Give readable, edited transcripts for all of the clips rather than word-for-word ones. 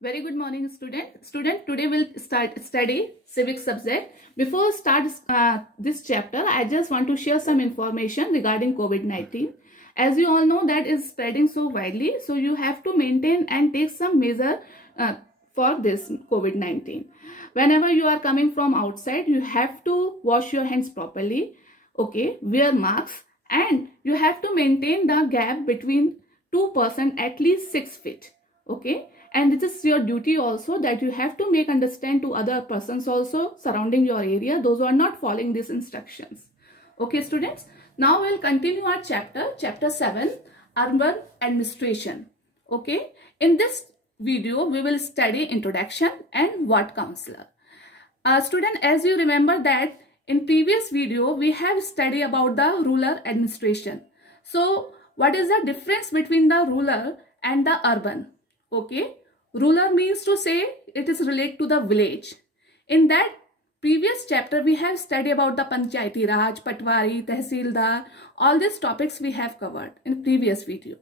Very good morning, student. Today we'll study civics subject. Before start this chapter, I just want to share some information regarding COVID-19. As you all know, that is spreading so widely, so you have to maintain and take some measure for this COVID-19. Whenever you are coming from outside, you have to wash your hands properly. Okay, wear masks, and you have to maintain the gap between two persons at least 6 feet. Okay, and it is your duty also that you have to make understand to other persons also surrounding your area, those who are not following these instructions. Okay students, now we'll continue our chapter 7, urban administration. Okay, in this video we will study introduction and ward councillor. Student, as you remember that in previous video we have studied about the rural administration. So what is the difference between the rural and the urban? Okay, rural means to say it is related to the village. In that previous chapter we have studied about the Panchayati Raj, Patwari, Tehsildar, all these topics we have covered in previous video.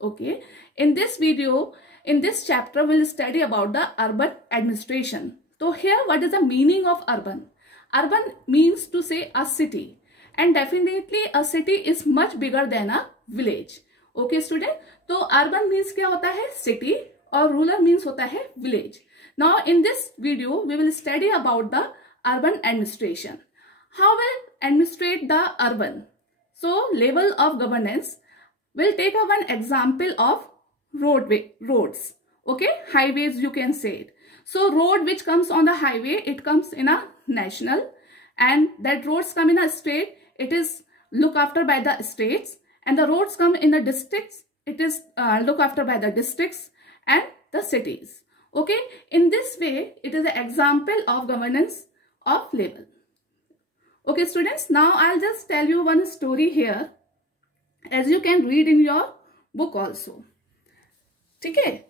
Okay, in this video, in this chapter we'll study about the urban administration. So here, what is the meaning of urban? Urban means to say a city, and definitely a city is much bigger than a village. Okay student, तो urban means क्या होता है? City, और rural means होता है village. Now in this video we will study about the urban administration. How will administrate the urban? So level of governance. We'll take one example of roads. Okay, highways you can say it. So road which comes on the highway, it comes in a national, and that roads come in a state, it is looked after by the states, and the roads come in the districts, it is looked after by the districts and the cities. Okay, in this way it is an example of governance of level. Okay students, now I'll just tell you one story here, as you can read in your book also. Okay,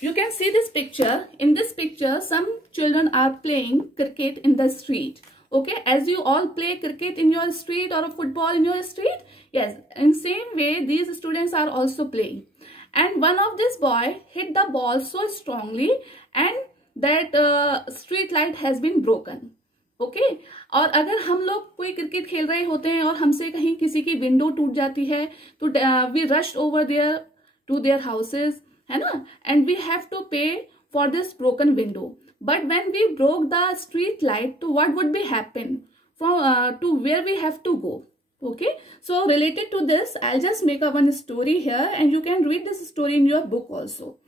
you can see this picture. In this picture some children are playing cricket in the street. Okay, as you all play cricket in your street or a football in your street, yes, in same way these students are also playing. And one of this boy hit the ball so strongly, and that street light has been broken. Okay, और अगर हम लोग कोई cricket खेल रहे होते हैं और हमसे कहीं किसी की विंडो टूट जाती है, तो we rushed over there to their houses, है ना, and we have to pay for this broken window. But when we broke the street light, to what would be happen from to where we have to go? Okay, so related to this, I'll just make a one story here, and you can read this story in your book also.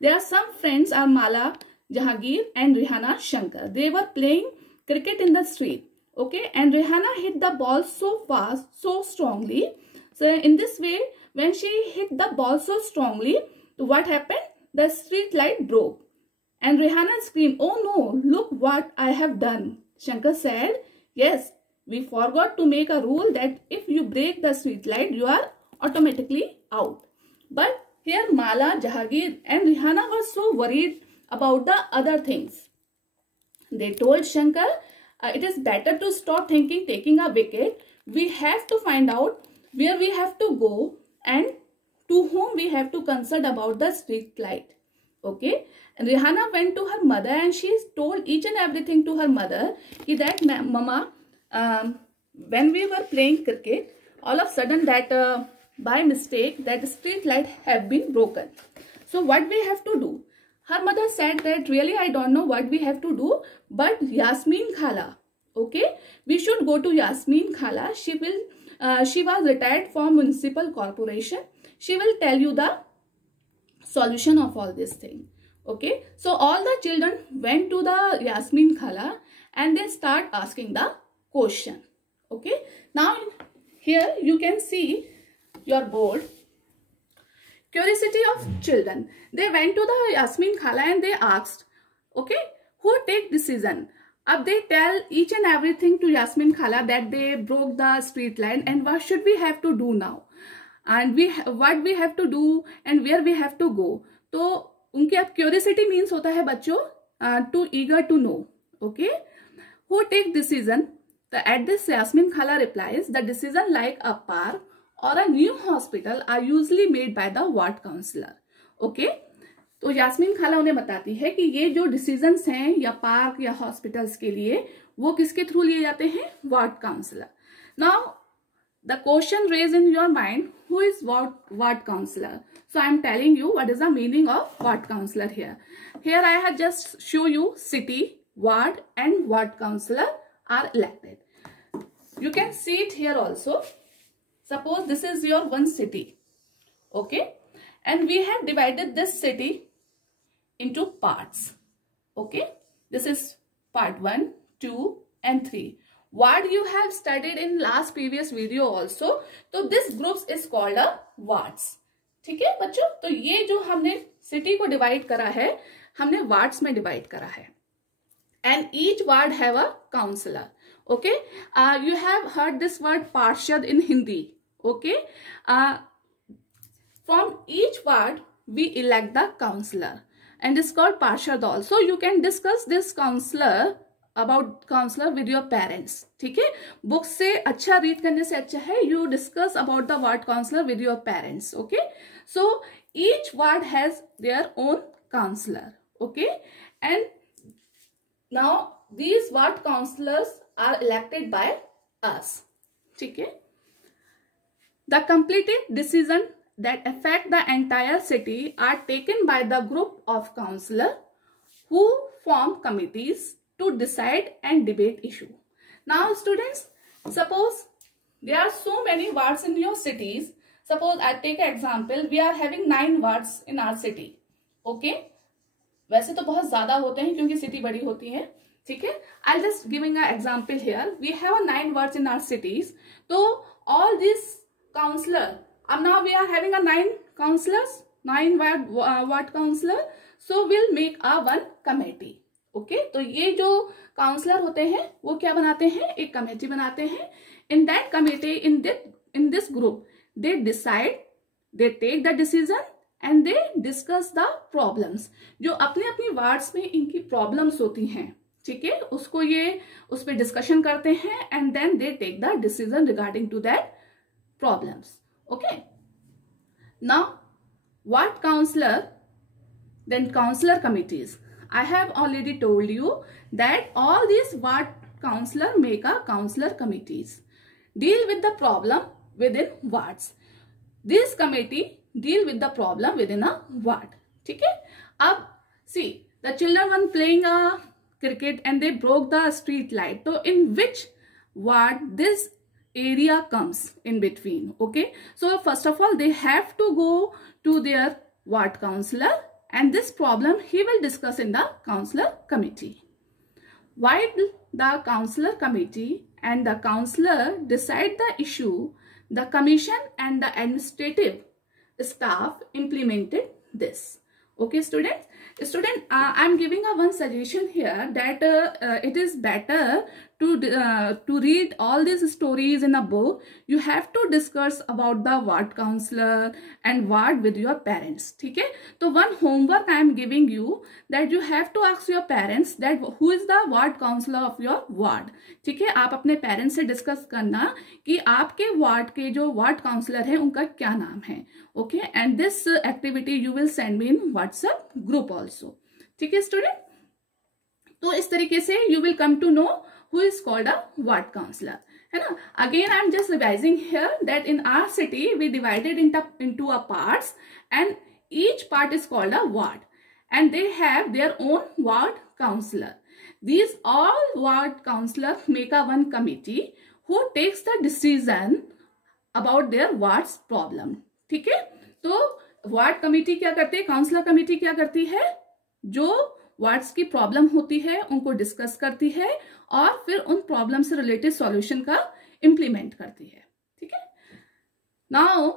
There are some friends are Mala, Jahangir, and Rihana Shankar. They were playing cricket in the street. Okay, and Rihana hit the ball so fast, so strongly. So in this way, when she hit the ball so strongly, what happened? The street light broke. And Rihana screamed, "Oh no, look what I have done." Shankar said, "Yes, we forgot to make a rule that if you break the street light, you are automatically out." But here Mala, Jahangir and Rihana were so worried about the other things. They told Shankar, it is better to stop thinking taking a wicket. We have to find out where we have to go and to whom we have to consult about the street light. Okay, and Rihana went to her mother and she told each and everything to her mother, that Mama, when we were playing cricket, all of a sudden that by mistake that street light have been broken. So what we have to do? Her mother said that really I don't know what we have to do, but Yasmin Khala, okay, we should go to Yasmin Khala. She was retired from municipal corporation. She will tell you the solution of all this thing. Okay, so all the children went to the Yasmin Khala and they start asking the question. Okay, now here you can see your board. Curiosity of children. They went to the Yasmin Khala and they asked, okay, who take decision? अब they tell each and everything to Yasmin Khala that they broke the street light and what should we have to do now, and what we have to do and where we have to go. तो उनकी अब curiosity means होता है बच्चों to eager to know. Okay, who take decision? At this Yasmin Khala replies, the decision like a park or a new hospital are usually made by the ward councillor. Okay, तो यास्मीन खाला उन्हें बताती है कि ये जो डिसीजंस हैं या पार्क या हॉस्पिटल्स के लिए वो किसके थ्रू लिए जाते हैं, ward councillor. Now the question raise in your mind, who is ward counselor? So I am telling you what is the meaning of ward counselor here. Here I have just show you city, ward and ward counselor are elected. You can see it here also. Suppose this is your one city, okay, and we have divided this city into parts, okay. This is part 1, 2 and 3. Ward you have studied in last previous video also. तो this groups is called a wards. ठीक है बच्चों, तो ये जो हमने city को divide करा है हमने वार्ड्स में डिवाइड करा है. And each ward have a counselor. Okay, you have heard this word parshad in Hindi. Okay, from each ward we elect the counselor and it's called parshad also. You can discuss this counselor about counselor with your parents. ठीक है, book से अच्छा read करने से अच्छा है you discuss about the ward counselor with your parents. Okay, so each ward has their own counselor. Okay, and now these ward counselors are elected by us. ठीक है, the completed decision that affect the entire city are taken by the group of counselor who form committees to decide and debate issue. Now students, suppose there are so many wards in your cities. Suppose I take an example, we are having 9 wards in our city. Okay, वैसे तो बहुत ज्यादा होते हैं क्योंकि city बड़ी होती है. ठीक है, I'll just giving an example here. We have 9 wards in our cities. तो all these counselor, and now we are having a 9 counselors, 9 ward counselor. So we'll make a one committee. Okay तो ये जो counsellor होते हैं वो क्या बनाते हैं, एक कमेटी बनाते हैं. In that committee, in this group they decide, they take the decision and they discuss the problems. जो अपने अपनी वार्ड्स में इनकी प्रॉब्लम्स होती हैं, ठीक है, उसको ये उस पर डिस्कशन करते हैं and then they take the decision regarding to that problems. Okay, now ward councillor, then councillor committees. I have already told you that all these ward counselor make a counselor committees, deal with the problem within wards. This committee deal with the problem within a ward. ठीक है, अब see the children were playing a cricket and they broke the street light. So in which ward this area comes in between? Okay, so first of all they have to go to their ward counselor. And this problem he will discuss in the counselor committee. While the counselor committee and the counselor decide the issue, the commission and the administrative staff implemented this. Okay students, I am giving a one suggestion here that it is better to read all these stories in a book. You have to discuss about the ward counselor and ward with your parents. ठीक है, तो one homework I am giving you that you have to ask your parents that who is the ward counselor of your ward. ठीक है, आप अपने parents से discuss करना कि आपके वार्ड के जो वार्ड काउंसलर हैं उनका क्या नाम है. Okay, and this activity you will send me in WhatsApp group also. ठीक है स्टूडेंट, तो इस तरीके से you will come to know who is called a ward counselor, है ना. Again I am just revising here that in our city we divided into a parts and each part is called a ward and they have their own ward counselor. These all ward counselor make a one committee who takes the decision about their ward's problem. ठीक है, तो ward committee क्या करते हैं, counsellor committee क्या करती है, जो वार्ड्स की प्रॉब्लम होती है उनको डिस्कस करती है और फिर उन प्रॉब्लम से रिलेटेड सॉल्यूशन का इम्प्लीमेंट करती है. ठीक है, now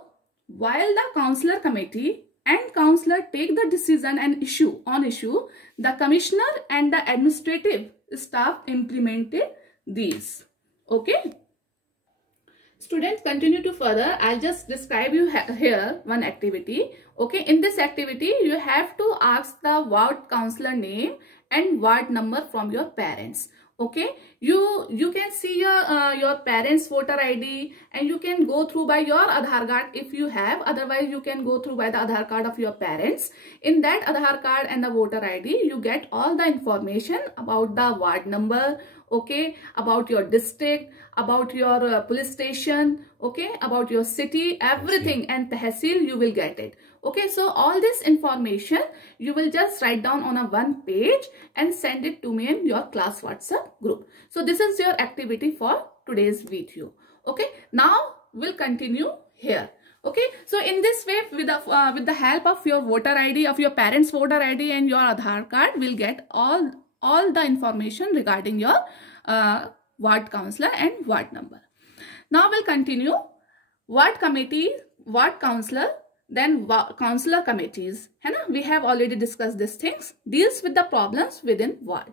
while the councillor committee and councillor take the decision and issue, the commissioner and the administrative staff implemented these. Okay students, continue to further. I'll just describe you here one activity. Okay, in this activity you have to ask the ward counselor name and ward number from your parents. Okay, you can see your parents voter ID, and you can go through by your Aadhaar card if you have. Otherwise you can go through by the Aadhaar card of your parents. In that Aadhaar card and the voter ID, you get all the information about the ward number, okay, about your district, about your police station, okay, about your city, everything, and tehsil you will get it. Okay, so all this information you will just write down on a one page and send it to me in your class WhatsApp group. So this is your activity for today's video. Okay, now we'll continue here. Okay, so in this way, with the help of your voter ID, of your parents voter ID and your Aadhaar card, we'll get all the information regarding your ward councillor and ward number. Now we'll continue ward committee, ward councillor, then councillor committees, है ना? We have already discussed these things. Deals with the problems within ward.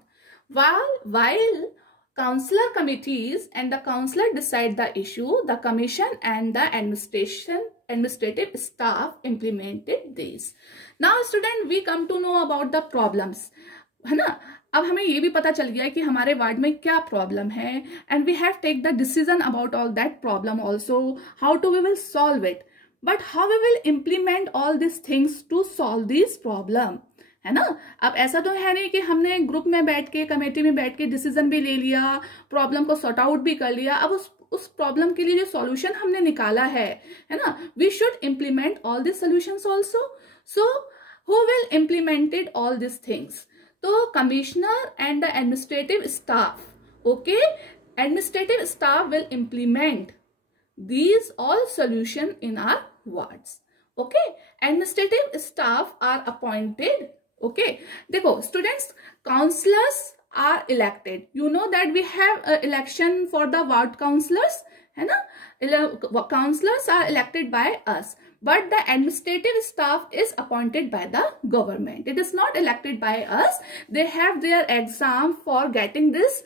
While councillor committees and the councillor decide the issue, the commission and the administrative staff implemented these. Now student, we come to know about the problems, है ना? अब हमें ये भी पता चल गया है कि हमारे वार्ड में क्या प्रॉब्लम है, and we have take the decision about all that problem also, how to we will solve it. But how we will implement all these things to solve this problem, है ना? अब ऐसा तो है नहीं कि हमने ग्रुप में बैठ के, कमेटी में बैठ के डिसीजन भी ले लिया, प्रॉब्लम को सॉर्ट आउट भी कर लिया, अब उस प्रॉब्लम के लिए जो सॉल्यूशन हमने निकाला है ना, we should implement all this solutions also. So who will implemented all this things? तो commissioner and the administrative staff. Okay, administrative staff will implement these all solution in our wards. Okay, administrative staff are appointed. Okay, देखो students, councillors are elected. You know that we have election for the ward councillors, है ना? Councillors are elected by us, but the administrative staff is appointed by the government. It is not elected by us. They have their exam for getting this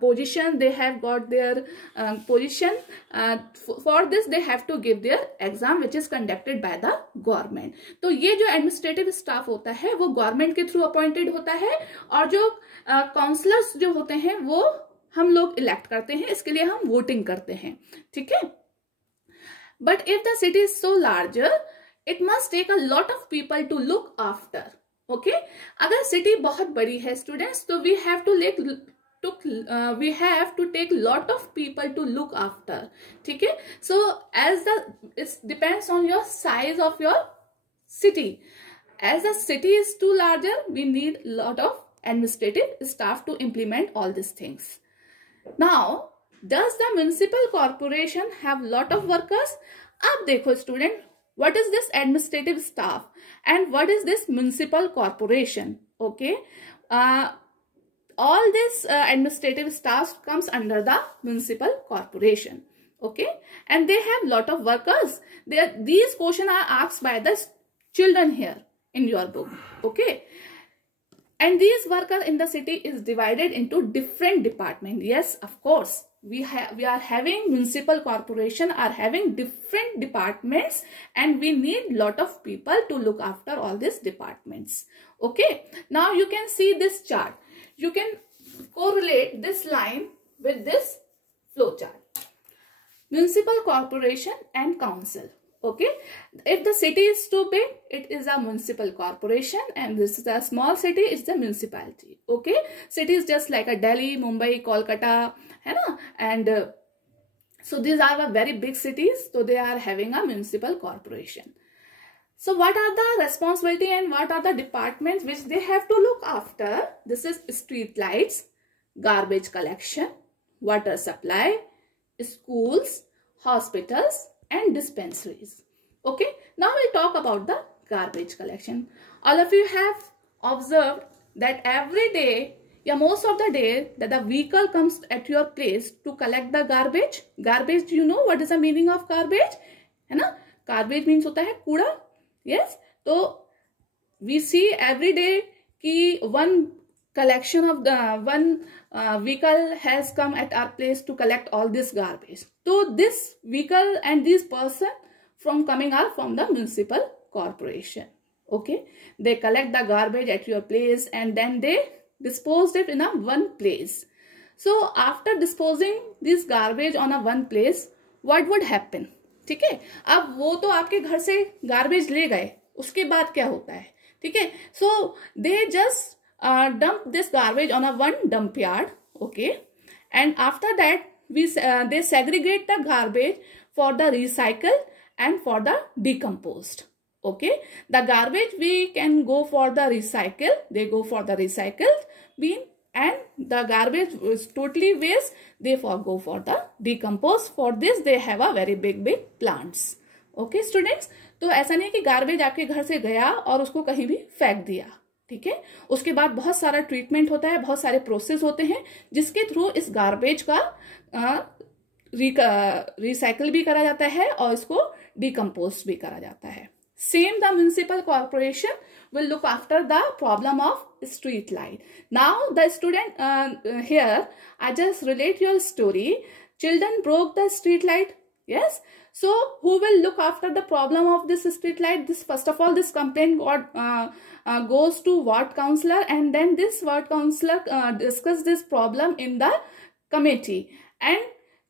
position. They have got their position. For this they have to give their exam, which is conducted by the government. तो ये जो administrative staff होता है वो government के through appointed होता है, और जो councillors जो होते हैं वो हम लोग इलेक्ट करते हैं, इसके लिए हम वोटिंग करते हैं. ठीक है? But if the city is so larger, it must take a lot of people to look after. Okay? अगर city बहुत बड़ी है students, तो we have to take lot of people to look after. ठीक है? So as it depends on your size of your city. As the city is too larger, we need lot of administrative staff to implement all these things. Now, does the municipal corporation have lot of workers? अब देखो student, what is this administrative staff and what is this municipal corporation? Okay, all this administrative staff comes under the municipal corporation. Okay, and they have lot of workers. These questions are asked by the children here in your book. Okay. And these workers in the city is divided into different departments. Yes, of course, we are having municipal corporation are having different departments, and we need lot of people to look after all these departments. Okay, now you can see this chart. You can correlate this line with this flow chart. Municipal corporation and council. Okay, if the city is too big, it is a municipal corporation, and this is a small city, it's the municipality. Okay, cities just like a Delhi, Mumbai, Kolkata, है ना? And so these are the very big cities, so they are having a municipal corporation. So what are the responsibility and what are the departments which they have to look after? This is street lights, garbage collection, water supply, schools, hospitals, and dispensaries. Okay, now we'll talk about the garbage collection. All of you have observed that every day, yeah, most of the day, that the vehicle comes at your place to collect the garbage. Garbage, do you know what is the meaning of garbage? है ना? Garbage means होता है कूड़ा. Yes, तो we see every day कि one collection of the one vehicle has come at our place to collect all this garbage. So this vehicle and this person coming are from the municipal corporation. Okay, they collect the garbage at your place and then they dispose it in a one place. So after disposing this garbage on a one place, what would happen? ठीक है, अब वो तो आपके घर से garbage ले गए, उसके बाद क्या होता है? ठीक है, so they just dump this garbage on a one dump yard, okay, and after that they segregate the garbage for the recycle and for the decomposed. Okay, the garbage we can go for the recycle, they go for the recycled bin, and the garbage is totally waste, they go for the decomposed. For this they have a very big plants. Okay students, तो ऐसा नहीं कि garbage आपके घर से गया और उसको कहीं भी फेंक दिया, ठीक है, उसके बाद बहुत सारा ट्रीटमेंट होता है, बहुत सारे प्रोसेस होते हैं जिसके थ्रू इस गार्बेज का रिसाइकल भी करा जाता है और इसको डिकम्पोज भी करा जाता है. Same, the municipal corporation will look after the problem of street light. Now the student here, I just relate your story. Children broke the street light. Yes. So who will look after the problem of this street light? This, first of all, this complaint goes to ward councillor, and then this ward councillor discuss this problem in the committee, and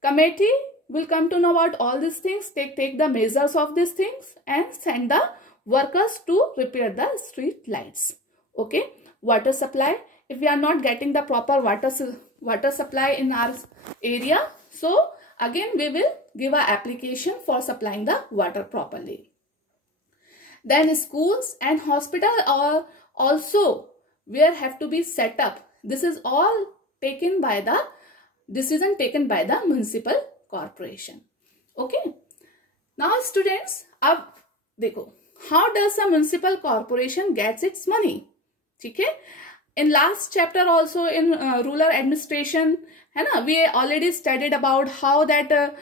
committee will come to know about all these things, take the measures of these things, and send the workers to repair the street lights. Okay, water supply. If we are not getting the proper water supply in our area, so again we will give an application for supplying the water properly. Then schools and hospital are also where have to be set up. This is all taken by the decision taken by the municipal corporation. Okay, now students, अब देखो, how does a municipal corporation gets its money? ठीक है, in last chapter also in rural administration, है ना, we already studied about how that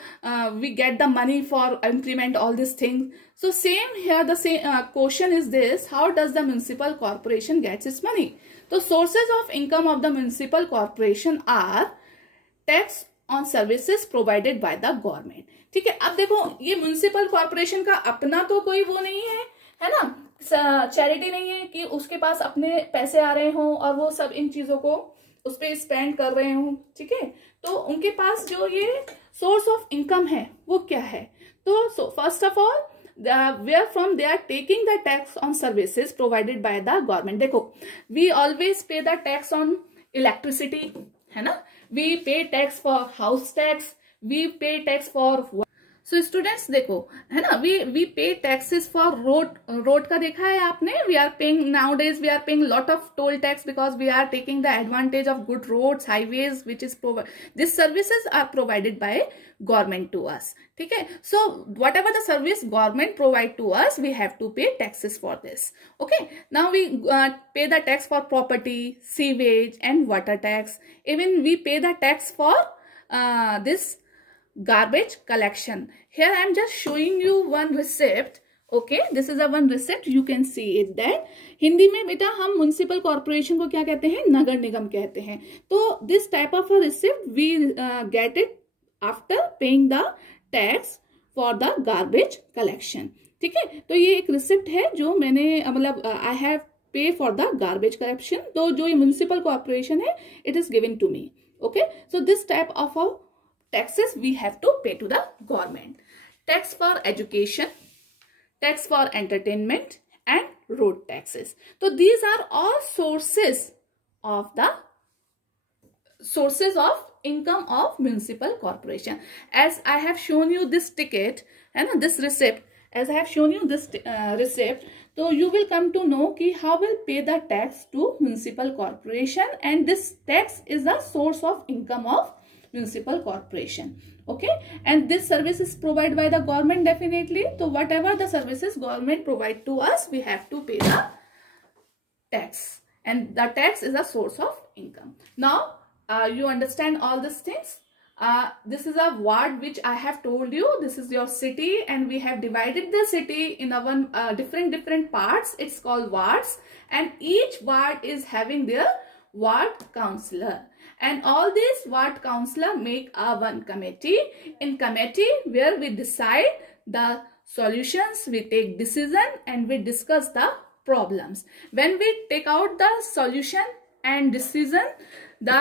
we get the money for implement all these things. So same here, the same question is this: how does the municipal corporation gets its money? So sources of income of the municipal corporation are tax on services provided by the government. ठीक है, अब देखो, ये municipal corporation का अपना तो कोई वो नहीं है ना, चैरिटी नहीं है कि उसके पास अपने पैसे आ रहे हों और वो सब इन चीजों को उस पर स्पेंड कर रहे हों. ठीक है, तो उनके पास जो ये सोर्स ऑफ इनकम है वो क्या है? तो first of all, where from they are taking the tax on services provided by the government. देखो, we always pay the tax on electricity, है ना, we pay tax for house tax, we pay tax for. So students देखो, है ना, we pay taxes for road का देखा है आपने, we are paying nowadays, we are paying lot of toll tax because we are taking the advantage of good roads, highways, which is these services are provided by government to us. ठीक है, so whatever the service government provide to us, we have to pay taxes for this. Okay, now we pay the tax for property, sewage and water tax. Even we pay the tax for this garbage collection. Here I am just showing you one receipt. Okay, this is a one receipt. You can see it that Hindi में बेटा हम municipal corporation को क्या कहते हैं? नगर निगम कहते हैं. तो this type of a receipt we get it after paying the tax for the garbage collection. ठीक है, तो ये एक रिसिप्ट है जो मैंने मतलब I have pay for the garbage collection. तो जो ये म्युनिसिपल कॉर्पोरेशन है, it is given to me. Okay, so this type of taxes we have to pay to the government. Tax for education, tax for entertainment and road taxes. So these are all sources of income of municipal corporation. As I have shown you this ticket and this receipt, as I have shown you this receipt, so you will come to know ki how will pay the tax to municipal corporation, and this tax is the source of income of municipal corporation. Okay, and this service is provided by the government definitely. So whatever the services government provide to us, we have to pay the tax, and the tax is a source of income. Now you understand all these things. This is a ward which I have told you. This is your city, and we have divided the city in a one different parts. It's called wards, and each ward is having their ward councillor, and all these ward councillor make a one committee. In committee where we decide the solutions, we take decision, and we discuss the problems. When we take out the solution and decision, the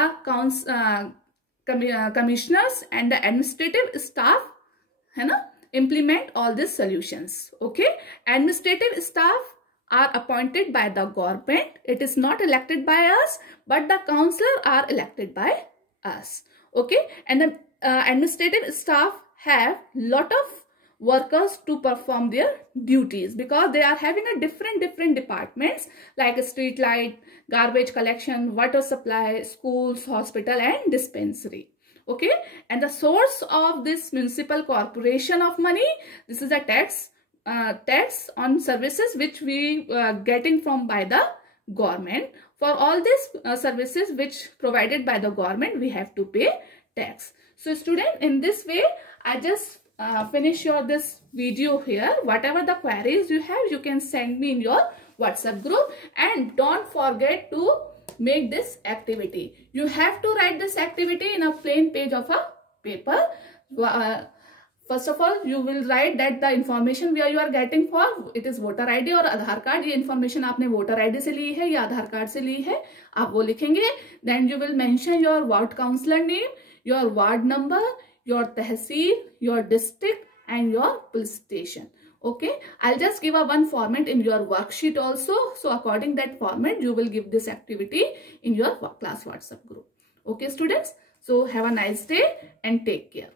commissioners and the administrative staff, है ना, implement all these solutions. Okay, administrative staff are appointed by the government. It is not elected by us, but the councillor are elected by us. Okay, and the administrative staff have lot of workers to perform their duties, because they are having a different departments like street light, garbage collection, water supply, schools, hospital and dispensary. Okay, and the source of this municipal corporation of money, this is a tax on services which we getting from by the government. For all these services which provided by the government, we have to pay tax. So student, in this way I just finish this video here. Whatever the queries you have, you can send me in your WhatsApp group, and don't forget to make this activity. You have to write this activity in a plain page of a paper. First of all, you will write that the information where you are getting for it is voter ID और आधार card. ये information आपने voter ID से ली है या आधार card से ली है, आप वो लिखेंगे. Then you will mention your ward councillor name, your ward number, your tehsil, your district and your police station. Okay, I'll just give a one format in your worksheet also. So according that format, you will give this activity in your class WhatsApp group. Okay students, so have a nice day and take care.